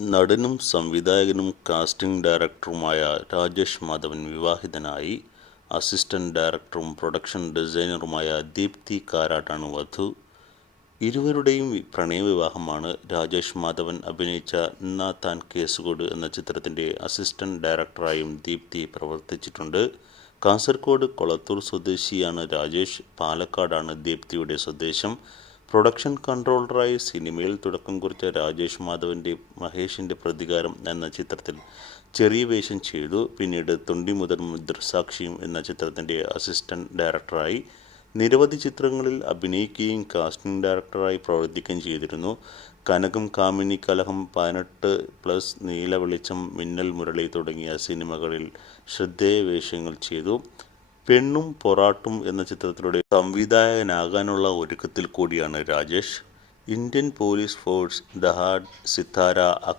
നടനും സംവിധായകനും കാസ്റ്റിംഗ് ഡയറക്ടറുമായ രാജേഷ് മാധവൻ വിവാഹിതനായി. അസിസ്റ്റന്റ് ഡയറക്ടറും പ്രൊഡക്ഷൻ ഡിസൈനറുമായ ദീപ്തി കാരാട്ടാണ് വധു. ഇരുവരുടെയും പ്രണയവിവാഹമാണ്. രാജേഷ് മാധവൻ അഭിനയിച്ച എന്നാ താൻ കേസുകോട് എന്ന ചിത്രത്തിൻ്റെ അസിസ്റ്റന്റ് ഡയറക്ടറായും ദീപ്തി പ്രവർത്തിച്ചിട്ടുണ്ട്. കാസർഗോഡ് കൊളത്തൂർ സ്വദേശിയാണ് രാജേഷ്. പാലക്കാടാണ് ദീപ്തിയുടെ സ്വദേശം. പ്രൊഡക്ഷൻ കൺട്രോളറായി സിനിമയിൽ തുടക്കം കുറിച്ച രാജേഷ് മാധവൻ്റെ മഹേഷിൻ്റെ പ്രതികാരം എന്ന ചിത്രത്തിൽ ചെറിയ വേഷം ചെയ്തു. പിന്നീട് തൊണ്ടിമുതലും ദൃക്സാക്ഷിയും എന്ന ചിത്രത്തിൻ്റെ അസിസ്റ്റന്റ് ഡയറക്ടറായി. നിരവധി ചിത്രങ്ങളിൽ അഭിനയിക്കുകയും കാസ്റ്റിംഗ് ഡയറക്ടറായി പ്രവർത്തിക്കുകയും ചെയ്തിരുന്നു. കനകം, കാമിനി, കലഹം, 18+, നീല വെളിച്ചം, മിന്നൽ മുരളി തുടങ്ങിയ സിനിമകളിൽ ശ്രദ്ധേയ വേഷങ്ങൾ ചെയ്തു. പെണ്ണും പൊറാട്ടും എന്ന ചിത്രത്തിലൂടെ സംവിധായകനാകാനുള്ള ഒരുക്കത്തിൽ കൂടിയാണ് Rajesh. Indian police force, Dahaad, Sithara,